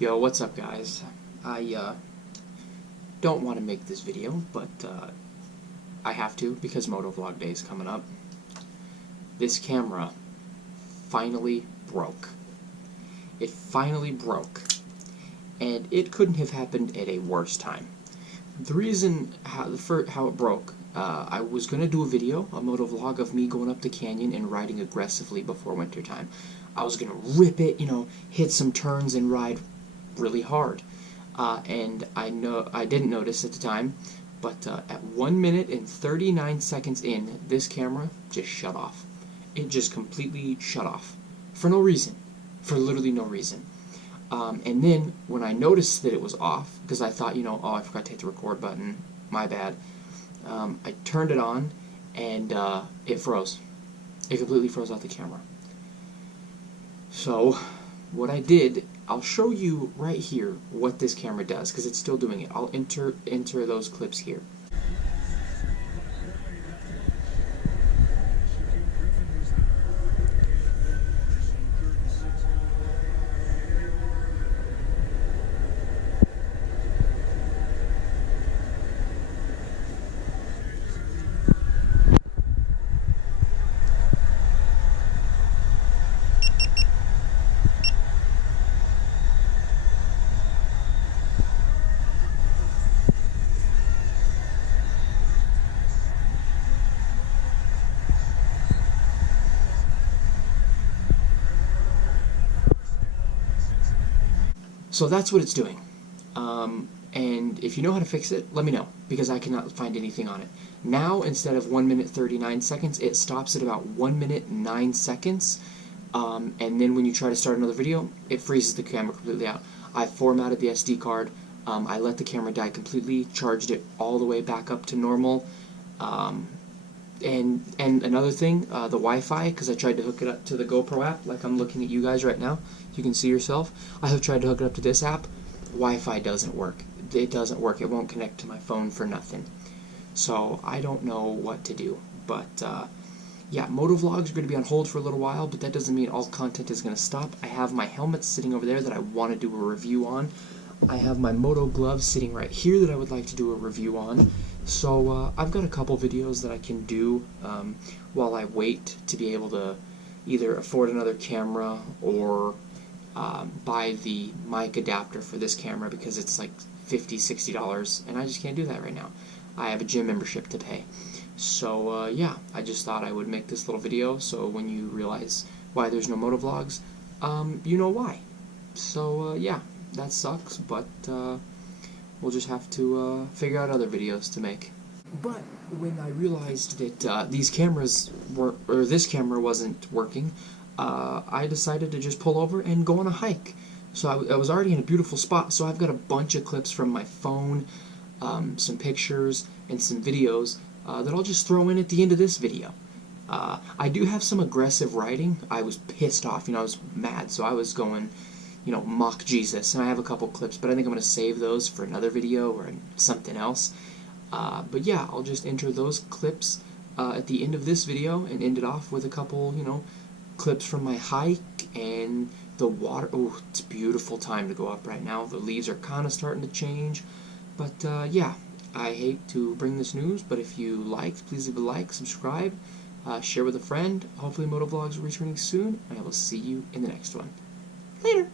Yo, what's up, guys? I don't want to make this video, but I have to because MOTOVLOG Day is coming up. This camera finally broke. It finally broke, and it couldn't have happened at a worse time. The reason how it broke, I was going to do a video, a motovlog of me going up the canyon and riding aggressively before wintertime. I was going to rip it, hit some turns and ride really hard. And I didn't notice at the time, but at 1 minute and 39 seconds in, this camera just shut off. It just completely shut off. For no reason. For literally no reason. And then, when I noticed that it was off, because I thought, oh, I forgot to hit the record button, my bad, I turned it on, and it froze. It completely froze out the camera. So, what I did, I'll show you right here what this camera does, because it's still doing it. I'll enter those clips here. So that's what it's doing. And if you know how to fix it, let me know, because I cannot find anything on it. Now, instead of 1 minute 39 seconds, it stops at about 1 minute 9 seconds. And then when you try to start another video, it freezes the camera completely out. I formatted the SD card. I let the camera die completely, charged it all the way back up to normal. And another thing, the Wi-Fi, because I tried to hook it up to the GoPro app, like I'm looking at you guys right now. You can see yourself. I have tried to hook it up to this app. Wi-Fi doesn't work. It doesn't work. It won't connect to my phone for nothing. So I don't know what to do. But yeah, motovlogs are going to be on hold for a little while, but that doesn't mean all content is going to stop. I have my helmets sitting over there that I want to do a review on. I have my moto gloves sitting right here that I would like to do a review on. So I've got a couple videos that I can do while I wait to be able to either afford another camera or buy the mic adapter for this camera, because it's like $50–$60 and I just can't do that right now. I have a gym membership to pay. So yeah, I just thought I would make this little video so when you realize why there's no motovlogs, you know why. So yeah, that sucks, but we'll just have to figure out other videos to make. But when I realized that these cameras this camera wasn't working, I decided to just pull over and go on a hike. So I was already in a beautiful spot, so I've got a bunch of clips from my phone, some pictures, and some videos that I'll just throw in at the end of this video. I do have some aggressive riding. I was pissed off, I was mad, so I was going, mock Jesus, and I have a couple clips, but I think I'm going to save those for another video or something else. But yeah, I'll just enter those clips at the end of this video and end it off with a couple, clips from my hike and the water. Oh, it's a beautiful time to go up right now. The leaves are kind of starting to change. But yeah, I hate to bring this news, but if you liked, please leave a like, subscribe, share with a friend. Hopefully motovlogs are returning soon, and I will see you in the next one. Later!